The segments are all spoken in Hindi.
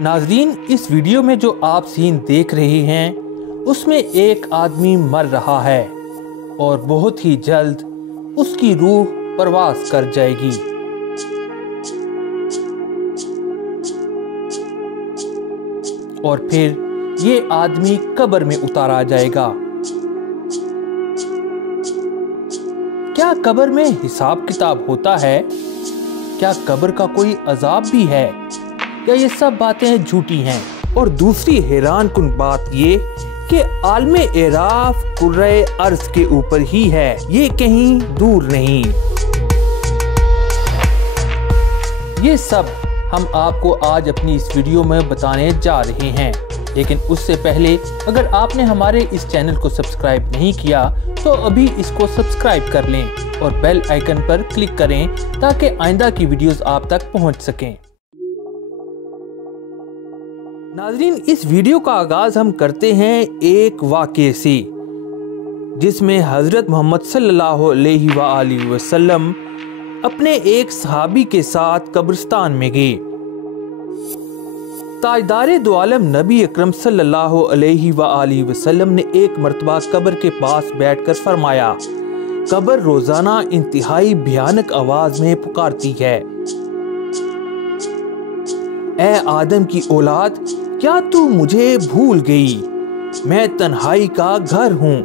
नाजरीन, इस वीडियो में जो आप सीन देख रहे हैं उसमें एक आदमी मर रहा है और बहुत ही जल्द उसकी रूह परवास कर जाएगी। और फिर ये आदमी कब्र में उतारा जाएगा। क्या कब्र में हिसाब किताब होता है? क्या कब्र का कोई अजाब भी है? या ये सब बातें झूठी हैं? और दूसरी हैरान कुन बात ये कि आलमे एराफ कुर्रे अर्ज के ऊपर ही है, ये कहीं दूर नहीं। ये सब हम आपको आज अपनी इस वीडियो में बताने जा रहे हैं। लेकिन उससे पहले अगर आपने हमारे इस चैनल को सब्सक्राइब नहीं किया तो अभी इसको सब्सक्राइब कर लें और बेल आइकन पर क्लिक करें ताकि आइंदा की वीडियोस आप तक पहुंच सकें। नाज़रीन, इस वीडियो का आगाज हम करते हैं एक वाक़े से जिसमें हज़रत मोहम्मद सल्लल्लाहु अलैहि वसल्लम अपने एक सहाबी के साथ कब्रिस्तान में गए। ताजदारे दो आलम नबी अकरम सल्लल्लाहु अलैहि वसल्लम ने एक मर्तबा कब्र के पास बैठकर फरमाया, कब्र रोजाना इंतहाई भयानक आवाज में पुकारती है, ए आदम की औलाद, क्या तू मुझे भूल गई? मैं तन्हाई का घर हूँ,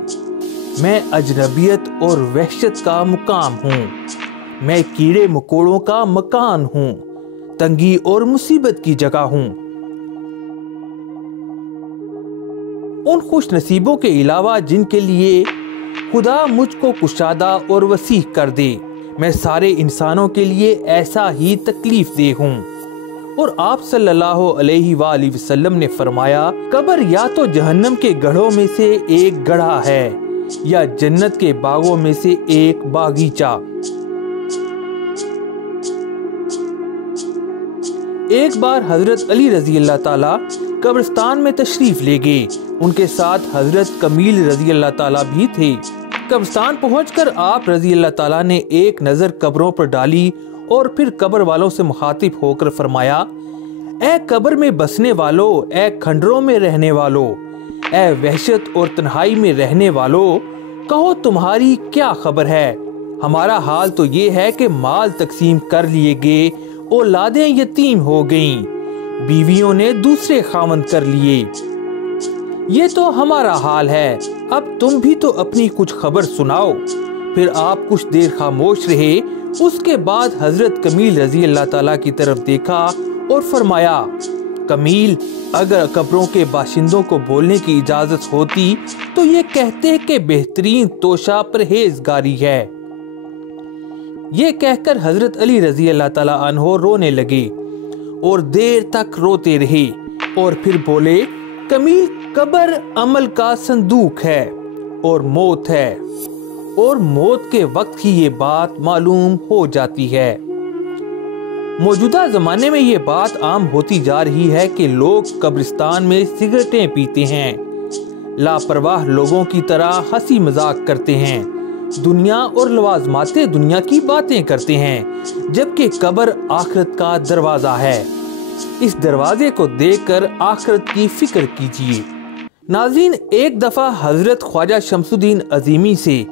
मैं अजनबियत और वहशत का मुकाम हूँ, मैं कीड़े मकोड़ों का मकान हूँ, तंगी और मुसीबत की जगह हूँ। उन खुश नसीबों के अलावा जिनके लिए खुदा मुझको कुशादा और वसीह कर दे, मैं सारे इंसानों के लिए ऐसा ही तकलीफ दे हूँ। और आप सल्लल्लाहु अलैहि वसल्लम ने फरमाया, कब्र या तो जहन्नम के गढ़ों में से एक गढ़ा है या जन्नत के बागों में से एक बागीचा। एक बार हजरत अली रजी अल्लाह ताला कब्रिस्तान में तशरीफ ले गए। उनके साथ हजरत कमील रजी अल्लाह ताला भी थे। कब्रिस्तान पहुंचकर आप रजी अल्लाह ताला ने एक नजर कब्रों पर डाली और फिर कब्र वालों से मुखातिब होकर फरमाया, ए कब्र में बसने वालों, ए खंडरों में रहने वालों, ए वहशत और तन्हाई में रहने वालों, कहो तुम्हारी क्या खबर है? हमारा हाल तो ये है कि माल तकसीम कर लिए गए, औलादें यतीम हो गईं, बीवियों ने दूसरे खामंद कर लिए। ये तो हमारा हाल है, अब तुम भी तो अपनी कुछ खबर सुनाओ। फिर आप कुछ देर खामोश रहे। उसके बाद हजरत कमील रजी अल्लाह ताला की तरफ देखा और फरमाया, कमील, अगर कब्रों के बाशिंदों को बोलने की इजाजत होती तो ये कहते कि बेहतरीन तोशा परहेजगारी है। ये कहकर हजरत अली रजी अल्लाह ताला अन्हो रोने लगे और देर तक रोते रहे और फिर बोले, कमील, कब्र अमल का संदूक है और मौत है, और मौत के वक्त ही ये बात मालूम हो जाती है। मौजूदा जमाने में ये बात आम होती जा रही है कि लोग कब्रिस्तान में सिगरेटें पीते हैं, लापरवाह लोगों की तरह हंसी मजाक करते हैं, दुनिया और लवाजमाते दुनिया की बातें करते हैं, जबकि कब्र आखिरत का दरवाजा है। इस दरवाजे को देखकर आखिरत की फिक्र कीजिए। नाज़रीन, एक दफा हजरत ख्वाजा शमसुद्दीन अजीमी से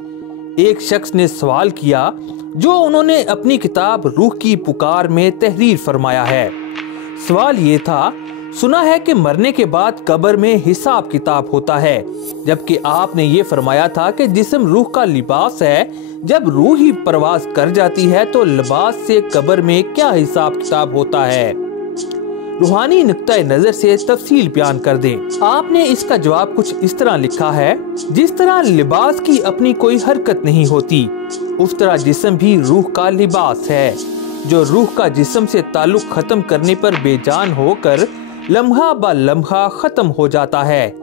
एक शख्स ने सवाल किया जो उन्होंने अपनी किताब रूह की पुकार में तहरीर फरमाया है। सवाल ये था, सुना है कि मरने के बाद कब्र में हिसाब किताब होता है, जबकि आपने ये फरमाया था कि जिस्म रूह का लिबास है, जब रूह ही परवास कर जाती है तो लिबास से कब्र में क्या हिसाब किताब होता है? रूहानी नुक्ता नजर से तफसील बयान कर दें। आपने इसका जवाब कुछ इस तरह लिखा है, जिस तरह लिबास की अपनी कोई हरकत नहीं होती, उस तरह जिस्म भी रूह का लिबास है, जो रूह का जिस्म से ताल्लुक खत्म करने पर बेजान होकर लम्हा ब लम्हा खत्म हो जाता है।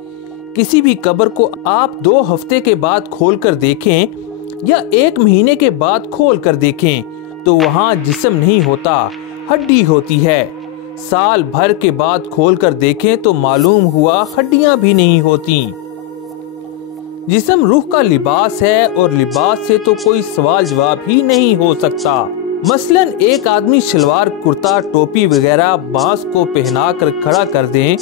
किसी भी कब्र को आप 2 हफ्ते के बाद खोल कर देखें या 1 महीने के बाद खोल कर देखें तो वहाँ जिस्म नहीं होता, हड्डी होती है। साल भर के बाद खोल कर देखें तो मालूम हुआ हड्डियां भी नहीं होती। जिस्म रूह का लिबास है और लिबास से तो कोई सवाल जवाब ही नहीं हो सकता। मसलन एक आदमी शलवार कुर्ता टोपी वगैरह बांस को पहना कर खड़ा कर दें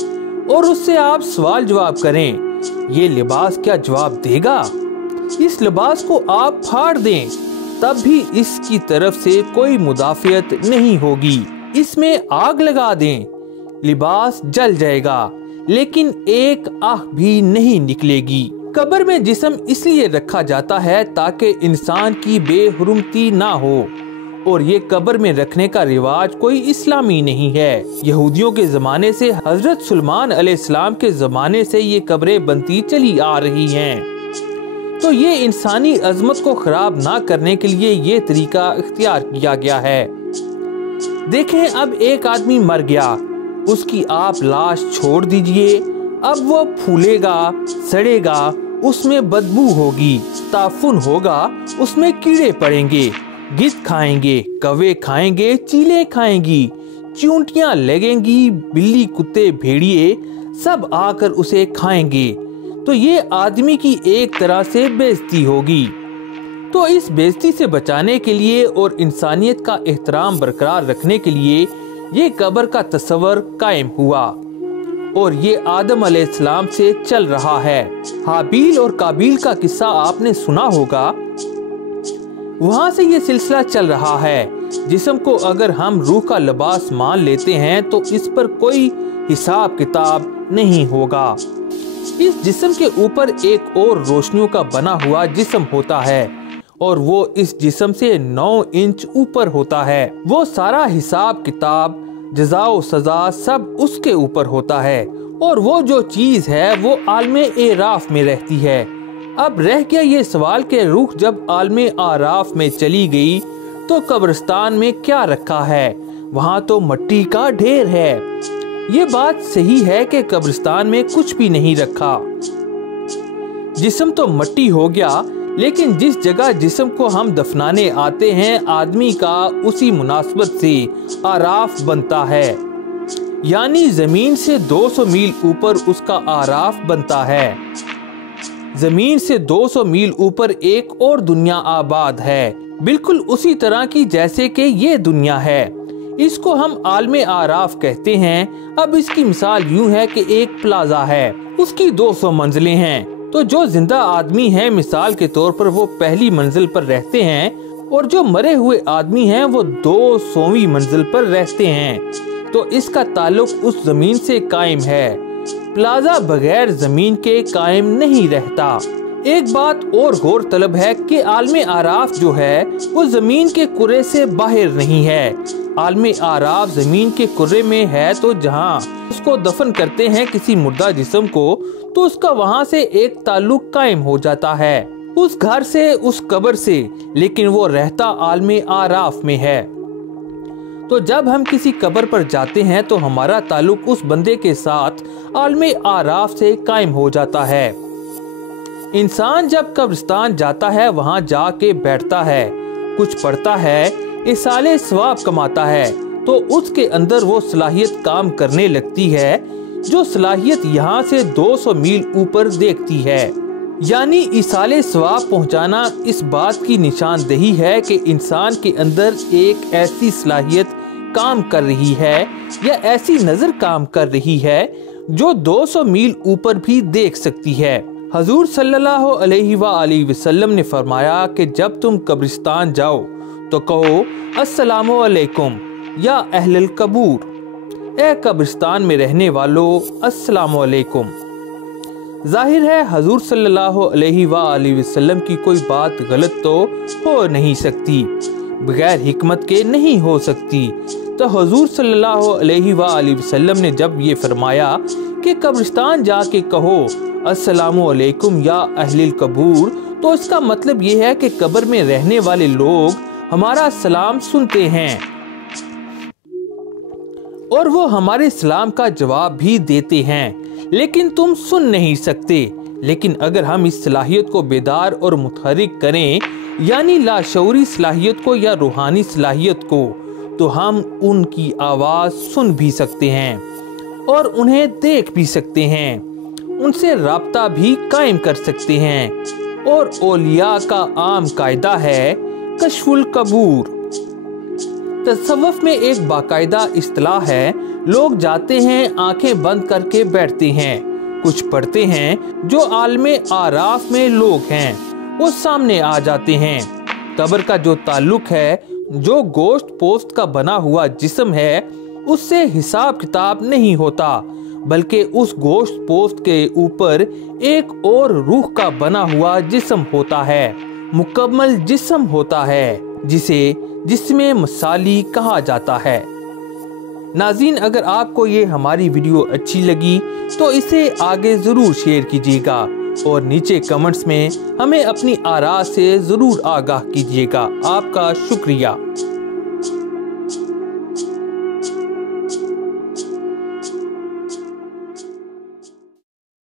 और उससे आप सवाल जवाब करें, ये लिबास क्या जवाब देगा? इस लिबास को आप फाड़ दें, तब भी इसकी तरफ से कोई मुदाफियत नहीं होगी। इसमें आग लगा दें, लिबास जल जाएगा, लेकिन एक आह भी नहीं निकलेगी। कब्र में जिस्म इसलिए रखा जाता है ताकि इंसान की बेहुरमती ना हो, और ये कब्र में रखने का रिवाज कोई इस्लामी नहीं है। यहूदियों के जमाने से, हजरत सुलेमान अलैहिस्सलाम के जमाने से ये कब्रें बनती चली आ रही हैं। तो ये इंसानी अजमत को खराब ना करने के लिए ये तरीका इख्तियार किया गया है। देखें, अब एक आदमी मर गया, उसकी आप लाश छोड़ दीजिए, अब वो फूलेगा, सड़ेगा, उसमें बदबू होगी, ताफुन होगा, उसमें कीड़े पड़ेंगे, गिद्ध खाएंगे, कौवे खाएंगे, चीलें खाएंगी, चींटियां लगेंगी, बिल्ली कुत्ते भेड़िए सब आकर उसे खाएंगे। तो ये आदमी की एक तरह से बेइज्जती होगी। तो इस बेइज्जती से बचाने के लिए और इंसानियत का एहतराम बरकरार रखने के लिए ये कब्र का तस्वर कायम हुआ, और ये आदम अलैहिस्सलाम से चल रहा है। हाबील और काबील का किस्सा आपने सुना होगा, वहाँ से ये सिलसिला चल रहा है। जिस्म को अगर हम रूह का लिबास मान लेते हैं तो इस पर कोई हिसाब किताब नहीं होगा। इस जिस्म के ऊपर एक और रोशनियों का बना हुआ जिस्म होता है, और वो इस जिस्म से 9 इंच ऊपर होता है। वो सारा हिसाब किताब, जज़ा सजा सब उसके ऊपर होता है, और वो जो चीज है वो आलमे एराफ में रहती है। अब रह गया ये सवाल कि रूह जब आलमे आराफ में चली गई तो कब्रिस्तान में क्या रखा है? वहाँ तो मिट्टी का ढेर है। ये बात सही है कि कब्रिस्तान में कुछ भी नहीं रखा, जिस्म तो मिट्टी हो गया, लेकिन जिस जगह जिस्म को हम दफनाने आते हैं आदमी का उसी मुनासबत से आराफ बनता है, यानी जमीन से 200 मील ऊपर उसका आराफ बनता है। जमीन से 200 मील ऊपर एक और दुनिया आबाद है, बिल्कुल उसी तरह की जैसे कि ये दुनिया है। इसको हम आलमे आराफ कहते हैं। अब इसकी मिसाल यूं है कि एक प्लाजा है, उसकी 200 मंजिलें हैं। तो जो जिंदा आदमी है मिसाल के तौर पर वो पहली मंजिल पर रहते हैं, और जो मरे हुए आदमी हैं वो 200वीं मंजिल पर रहते हैं। तो इसका ताल्लुक उस जमीन से कायम है। प्लाजा बगैर जमीन के कायम नहीं रहता। एक बात और गौर तलब है कि आलमे आराफ जो है वो जमीन के कुर्रे से बाहर नहीं है। आलमे आराफ जमीन के कुर्रे में है, तो जहाँ उसको दफन करते हैं किसी मुर्दा जिस्म को, तो उसका वहाँ से एक ताल्लुक कायम हो जाता है, उस घर से, उस कब्र से, लेकिन वो रहता आलमे आराफ में है। तो जब हम किसी कब्र पर जाते हैं तो हमारा ताल्लुक उस बंदे के साथ आलमे आराफ से कायम हो जाता है। इंसान जब कब्रिस्तान जाता है वहाँ जाके बैठता है, कुछ पढ़ता है, इसाले सवाब कमाता है, तो उसके अंदर वो सलाहियत काम करने लगती है जो सलाहियत यहाँ से 200 मील ऊपर देखती है। यानी इसाले सवाब पहुँचाना इस बात की निशानदेही है कि इंसान के अंदर एक ऐसी सलाहियत काम कर रही है या ऐसी नजर काम कर रही है जो 200 मील ऊपर भी देख सकती है। हजूर सल्लल्लाहु अलैहि वसल्लम ने फरमाया कि जब तुम कब्रिस्तान जाओ तो कहो अस्सलामु अलैकुम या अहलल कबूर, ए कब्रिस्तान में रहने वालों अस्सलामु अलैकुम। जाहिर है हजूर सल्लल्लाहु अलैहि वसल्लम की कोई बात गलत तो हो नहीं सकती, बगैर हिकमत के नहीं हो सकती। तो हजूर सल्लल्लाहु अलैहि वसल्लम ने जब ये फरमाया कि कब्रिस्तान जाके कहो अस्सलामु अलैकुम या अहलिल कबूर, तो इसका मतलब ये है कि कब्र में रहने वाले लोग हमारा सलाम सुनते हैं और वो हमारे सलाम का जवाब भी देते हैं, लेकिन तुम सुन नहीं सकते। लेकिन अगर हम इस सलाहियत को बेदार और मुतहरिक करें, यानी लाशऊरी सलाहियत को या रूहानी सलाहियत को, तो हम उनकी आवाज़ सुन भी सकते हैं और उन्हें देख भी सकते हैं, उनसे राब्ता भी कायम कर सकते हैं। और औलिया का आम कायदा है कश्फुल कबूर, तसव्वुफ में एक बाकायदा इस्तिलाह है, लोग जाते हैं आंखें बंद करके बैठते हैं, कुछ पढ़ते हैं, जो आलमे आराफ में लोग हैं वो सामने आ जाते हैं। कब्र का जो ताल्लुक है, जो गोश्त पोस्ट का बना हुआ जिस्म है, उससे हिसाब किताब नहीं होता, बल्कि उस गोश्त पोस्ट के ऊपर एक और रूह का बना हुआ जिस्म होता है, मुकम्मल जिस्म होता है, जिसे जिस्मे मसाली कहा जाता है। नाज़रीन, अगर आपको ये हमारी वीडियो अच्छी लगी तो इसे आगे ज़रूर शेयर कीजिएगा और नीचे कमेंट्स में हमें अपनी आरा से ज़रूर आगाह कीजिएगा। आपका शुक्रिया।